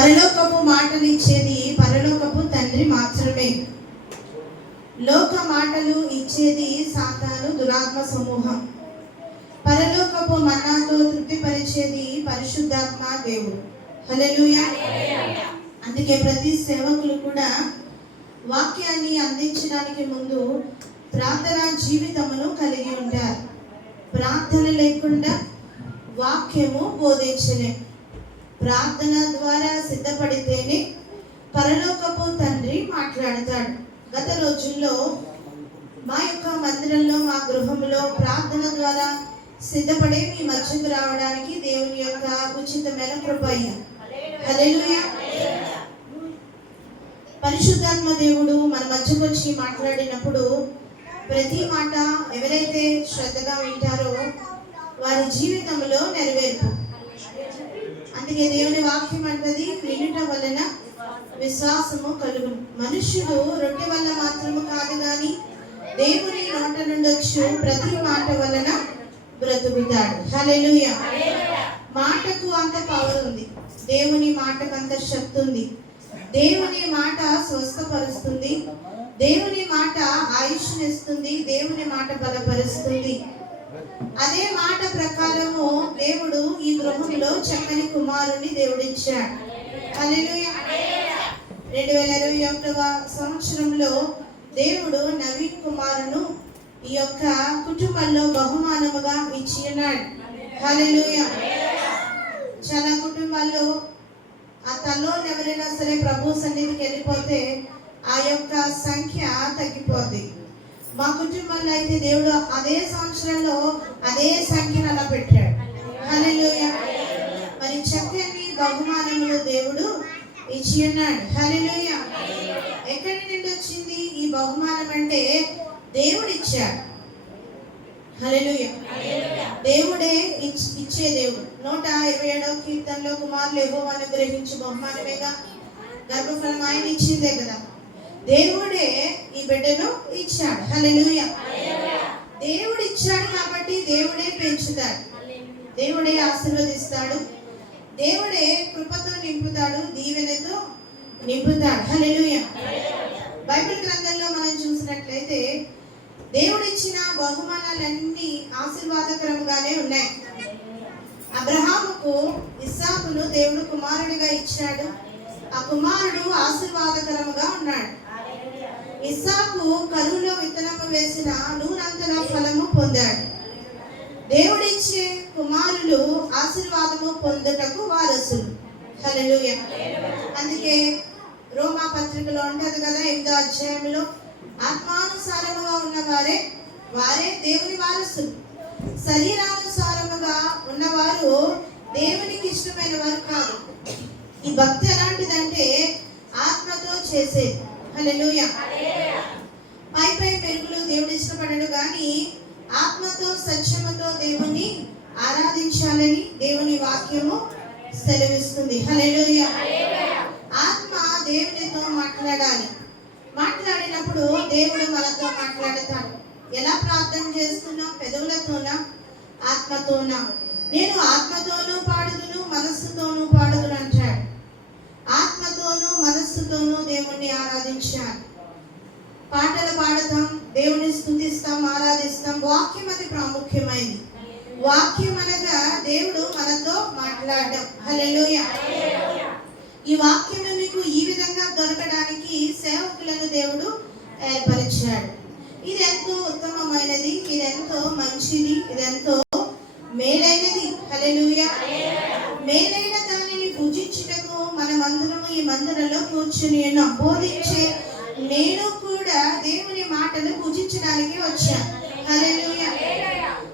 పరలోకపు మాటలు ఇచ్చేది పరలోకపు తండ్రి మాత్రమే. లోక మాటలు ఇచ్చేది సాతాను, దురాత్మ సమూహం. పరలోకపు మన్నాతో తృప్తిపరిచేది పరిశుద్ధాత్మ దేవుడు. హల్లెలూయా. అందుకే ప్రతి సేవకులు కూడా వాక్యాన్ని అందించడానికి ముందు ప్రార్థనా జీవితమును కలిగి ఉంటారు. ప్రార్థన లేకుండా వాక్యము బోధించలే. ప్రార్థన ద్వారా సిద్ధపడితేనే పరలోకపు తండ్రి మాట్లాడతాడు. గత రోజుల్లో మా యొక్క మందిరంలో, మా గృహంలో ప్రార్థన ద్వారా సిద్ధపడే మీ మధ్యకు రావడానికి దేవుని యొక్క ఉచితమైన కృప. హల్లెలూయా. పరిశుద్ధాత్మ దేవుడు మన మధ్యకు వచ్చి మాట్లాడినప్పుడు ప్రతి మాట ఎవరైతే శ్రద్ధగా వింటారో వారి జీవితంలో నెరవేర్పు. అందుకే దేవుని వాక్యం అంటది, వినుట వలన విశ్వాసము కలుగును. మనుషుడు రొట్టె వల్ల మాత్రము కాదు గాని దేవుని నోట నుండి వచ్చు ప్రతి మాట వలన బ్రతుకుతాడు. హల్లెలూయా. మాటకు అంత పవర్ ఉంది. దేవుని మాటకు అంత శక్తి ఉంది. దేవుని మాట స్వస్థపరుస్తుంది. దేవుని మాట ఆయుష్నిస్తుంది. దేవుని మాట బలపరుస్తుంది. అదే మాట ప్రకారము దేవుడు ఈ గృహంలో చక్కని కుమారుని దేవుడిచ్చాడు. హల్లెలూయా. 2021వ సంవత్సరంలో దేవుడు నవీన్ కుమారును ఈ యొక్క కుటుంబంలో బహుమానముగా ఇచ్చి ఉన్నాడు. హల్లెలూయా. చాలా కుటుంబాల్లో ఆ తల్లో ఎవరైనా సరే ప్రభు సన్నిధికి వెళ్ళిపోతే ఆ యొక్క సంఖ్య తగ్గిపోద్ది. మా కుటుంబంలో అయితే దేవుడు అదే సంవత్సరంలో అదే సంఖ్యను అలా పెట్టాడు. హల్లెలూయా. మరి చక్కని బహుమానములు దేవుడు ఇచ్చి ఉన్నాడు. హల్లెలూయా. ఎక్కడి నుండి వచ్చింది ఈ బహుమానం అంటే దేవుడు ఇచ్చాడు. హల్లెలూయా. దేవుడే ఇచ్చే దేవుడు. 127వ కీర్తనలో కుమారులు యెహోవాను గ్రహించి బహుమానమేగా, గర్భఫలం ఆయన ఇచ్చిందే కదా. దేవుడే ఈ బిడ్డను ఇచ్చాడు. హల్లెలూయా. దేవుడు ఇచ్చాడు కాబట్టి దేవుడే పెంచుతాడు, దేవుడే ఆశీర్వదిస్తాడు, దేవుడే కృపతో నింపుతాడు, దీవెనతో నింపుతాడు. హల్లెలూయా. బైబిల్ గ్రంథంలో మనం చూసినట్లయితే దేవుడిచ్చిన బహుమానాలన్నీ ఆశీర్వాదకరంగానే ఉన్నాయి. అబ్రహాముకు ఇస్సాకును దేవుడు కుమారుడిగా ఇచ్చాడు. ఆ కుమారుడు ఆశీర్వాదకరంగా ఉన్నాడు. ఇస్సాకు కరువులో విత్తనము వేసిన నూరంతల ఫలము పొందాడు. దేవుడిచ్చే కుమారులు ఆశీర్వాదము పొందుటకు వారసులు. హల్లెలూయా. అందుకే రోమా పత్రికలో ఉంటది కదా, 8వ అధ్యాయంలో ఆత్మానుసారముగా ఉన్నవారే దేవుని వారసులు, శరీరానుసారముగా ఉన్నవారు దేవునికి ఇష్టమైన వారు కాదు. ఈ భక్తి ఎలాంటిదంటే ఆత్మతో చేసేది. హల్లెలూయా. పై మెరుగులు దేవుడు ఇష్టపడడు కానీ ఆత్మతో సత్యముతో దేవుని ఆరాధించాలని దేవుని వాక్యము సెలవిస్తుంది. హల్లెలూయా. ఆత్మ దేవునితో మాట్లాడాలి. మాట్లాడినప్పుడు దేవుడు మనతో మాట్లాడతాడు. ఎలా ప్రార్థన చేస్తున్నాం? పెదవులతోనా, ఆత్మతోనా? నేను ఆత్మతోనూ పాడుదును, మనస్సుతోనూ పాడుదును అంటాడు. ఆత్మతోనూ మనస్సుతోనూ దేవుణ్ణి ఆరాధించాలి. పాటలు పాడతాం, దేవుని స్తుతిస్తాం, ఆరాధిస్తాం. వాక్యం అది ప్రాముఖ్యమైనది. వాక్యం అనగా దేవుడు మనతో మాట్లాడడం. హల్లెలూయా. ఈ వాక్యము మీకు ఈ విధంగా దొరకడానికి సేవకులను దేవుడు ఏర్పరిచాడు. ఇది ఎంతో ఉత్తమమైనది, ఇది ఎంతో మంచిది, ఇది ఎంతో మేలైనది. హల్లెలూయా. మేలైన దానిని పూజించుటకు మనమందరము ఈ మందిరంలో కూర్చుని ఉన్నాం. బోధించే నేను కూడా దేవుని మాటలు పూజించడానికి వచ్చాను. హల్లెలూయా.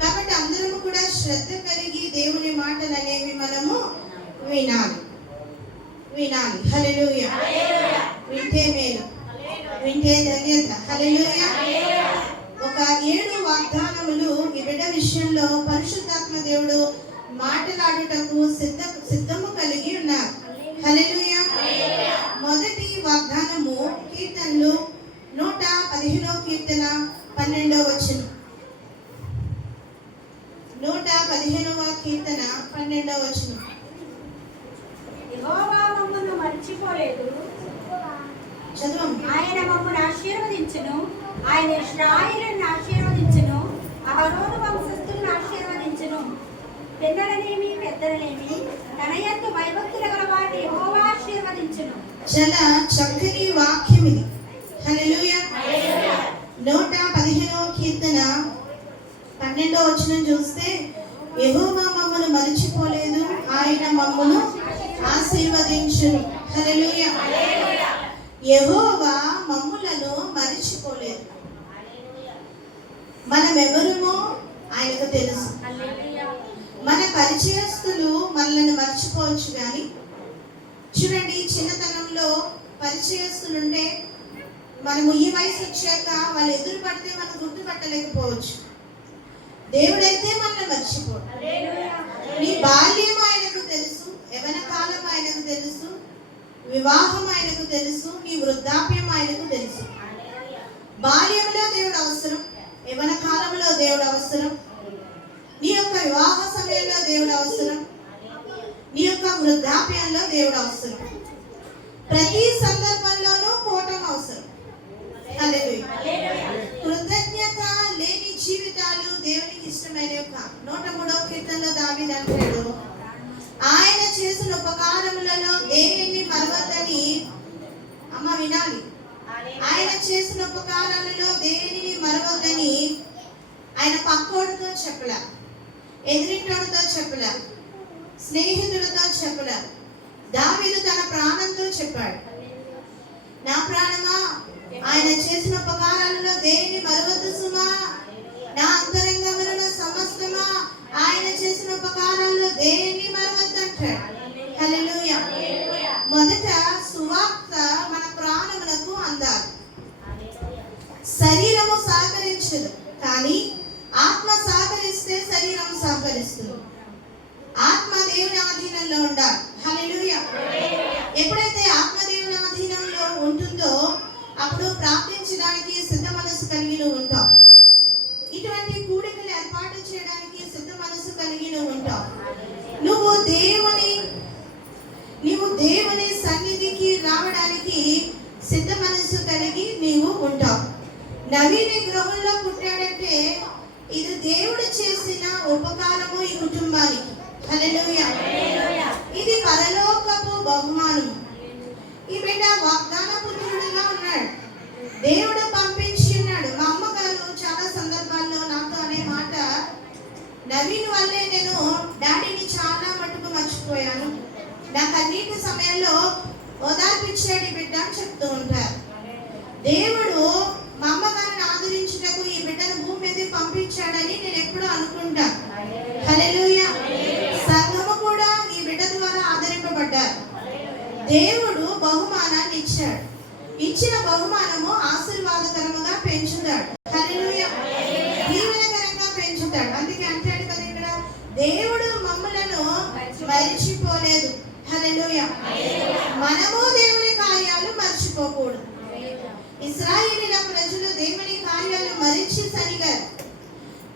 కాబట్టి అందరము కూడా శ్రద్ధ కలిగి దేవుని మాటలు అనేవి మనము వినాలి. హల్లెలూయా. వింటే మేలు, వింటే ధన్యత. హల్లెలూయా. ఒక 7 వాగ్దానములు ఈ బిడ్డ విషయంలో పరిశుద్ధాత్మ దేవుడు మాట్లాడుటకు సిద్ధము కలిగి ఉన్నారు. హల్లెలూయా. మొదటి వాగ్దానము కీర్తనలు 115వ కీర్తన 12వ వచనం. 115వ కీర్తన 12వ వచనం. యెహోవా మమ్మను ఆశీర్వదించును. ఆయన ఇశ్రాయేలును ఆశీర్వదించును. అహరోను వంశస్థులను ఆశీర్వదించును. పిన్నలనేమి పెద్దలనేమి తన యందు భయభక్తులు గల వారిని యెహోవా ఆశీర్వదించును. చాలా చక్కని వాక్యం ఇది. హల్లెలూయా. 115వ కీర్తన 12వ వచనం చూస్తే, యెహోవా మమ్మను మరిచిపోలేదు, ఆయన మమ్మను ఆశీర్వదించును. హల్లెలూయా. యెహోవా మమ్ములను మరిచిపోలేదు. మనమెవరమో ఆయనకు తెలుసు. మన పరిచయస్తులు మనల్ని మర్చిపోవచ్చు, కానీ చూడండి, చిన్నతనంలో పరిచయస్తులుంటే మనము ఈ వయసు వచ్చాక వాళ్ళు ఎదురు పడితే మనం గుర్తుపట్టలేకపోవచ్చు. దేవుడైతే మనల్ని మర్చిపోడు. నీ బాల్యం ఆయనకు తెలుసు, యవ్వన కాలం ఆయనకు తెలుసు, వివాహం ఆయనకు తెలుసు, నీ వృద్ధాప్యం ఆయనకు తెలుసు. బాల్యంలో దేవుడు అవసరం, యవ్వన కాలంలో దేవుడు అవసరం, నీ యొక్క వివాహ సమయంలో దేవుడు అవసరం, నీ యొక్క వృద్ధాప్యంలో దేవుడు అవసరం. ప్రతి సందర్భంలోనూ కూటం అవసరం. హల్లెలూయా. కృతజ్ఞత లేని జీవితాలు దేవునికి ఇష్టమైనవి కాదు. 103వ కీర్తనలో దావీదు అంటాడు, ఆయన చేసిన ఉపకారములలో దేనిని మరవద్దని. అమ్మ వినాలి, ఆయన చేసిన ఉపకారాలలో దేనిని మరవద్దని ఆయన పక్కోడితో చెప్పలే, ఎదిరింటోడితో చెప్పలే, స్నేహితుడితో చెప్పలే. దావీదు తన ప్రాణంతో చెప్పాడు, నా ప్రాణమా ఆయన చేసిన ఉపకారాలలో దేనిని మరవద్దు సుమా, నా అంతరంగమున సమస్తమా ఆయన చేసిన ఉపకారాల్లో దేనిని మరవద్దు అంటాడు. హల్లెలూయా. మొదట సువార్త మన ప్రాణములకు అందాలి. శరీరము సహకరించదు, కానీ ఆత్మ సహకరిస్తే శరీరం సహకరిస్తుంది. ఆత్మ దేవుని ఆధీనంలో ఉండాలి. హల్లెలూయా. ఎప్పుడైతే ఆత్మ దేవుని ఆధీనంలో ఉంటుందో అప్పుడు ప్రార్థించడానికి సిద్ధ మనసు కలిగి ఉంటాం. ఇటువంటి కూడికలు ఏర్పాటు చేయడానికి సిద్ధ మనసు కలిగి ఉంటాం. నువ్వు దేవుని సన్నిధికి రావడానికి సిద్ధ మనసు కలిగి నీవు ఉంటావు. నవీని గృహంలో పుట్టాడంటే ఇది దేవుడు చేసిన ఉపకారము ఈ కుటుంబానికి. హల్లెలూయా. ఇది పరలోకపు బహుమానము. ఈ బిడ్డ వాగ్దాన పుత్రుడిగా ఉన్నాడు, దేవుడు పంపించి ఉన్నాడు. మా అమ్మగారు చాలా సందర్భాల్లో నాతో అనే మాట, నవీన్ వల్లే నేను డాడీని చాలా మటుకు మర్చిపోయాను, నాకు అన్నిటి సమయంలో ఓదార్పిచ్చాడు ఈ బిడ్డ అని చెప్తూ ఉంటారు. దేవుడు మా అమ్మగారిని ఆదరించుటకు ఈ బిడ్డను భూమి మీద పంపించాడని నేను ఎప్పుడూ అనుకుంటా. హల్లెలూయా. సంఘము కూడా ఈ బిడ్డ ద్వారా ఆదరింపబడ్డారు. దేవుడు బహుమానాన్ని ఇచ్చాడు. ఇచ్చిన బహుమానము ఆశీర్వాదకరముగా పెంచుతాడు. హల్లెలూయా. దీవెనకరంగా పెంచుతాడు. అందుకే అంటాడు కదా ఇక్కడ, దేవుడు మమ్మలను మరిచిపోలేదు. హల్లెలూయా. మనము దేవుని కార్యాలు మర్చిపోకూడదు. ఇశ్రాయేలీయుల ప్రజలు దేవుని కార్యాలు మరిచి సరిగారు.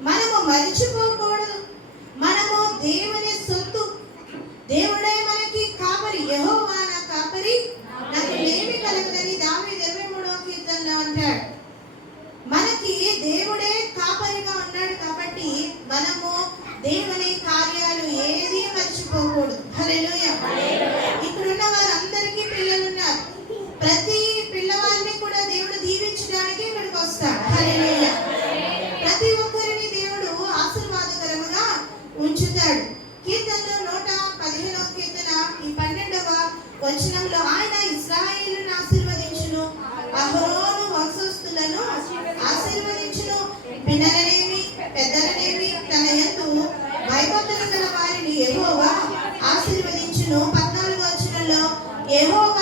మనము మరిచిపోకూడదు. మనము దేవుని సొత్తు. దేవుడే మనకి కాపరి. యెహోవా నా కాపరి, నాకు ఏమీ కలగదని దావీదు 23వ కీర్తనలో అంటాడు. మనకి దేవుడే కాపరిగా ఉన్నాడు కాబట్టి మనము దేవుని కార్యాలు ఏది మర్చిపోకూడదు. హల్లెలూయా. ఇక్కడున్న వారందరికీ పిల్లలు ఉన్నారు. ప్రతి పిల్లవాడిని కూడా దేవుడు దీవించడానికి ఇక్కడికి వస్తాడు. హల్లెలూయా. ప్రతి ఒక్కరిని దేవుడు ఆశీర్వాదకరముగా ఉంచుతాడు. కీర్తనలో 115వ కీర్తన ఈ 12వ వచనంలో, ఆయన ఇశ్రాయేలును ఆశీర్వదించును, అహరోను వంశస్థులను ఆశీర్వదించును, పిన్నలనేమి పెద్దలనేమి తన యందు భయభక్తులు గల వారిని యెహోవా ఆశీర్వదించును. 14వ వచనంలో, యెహోవా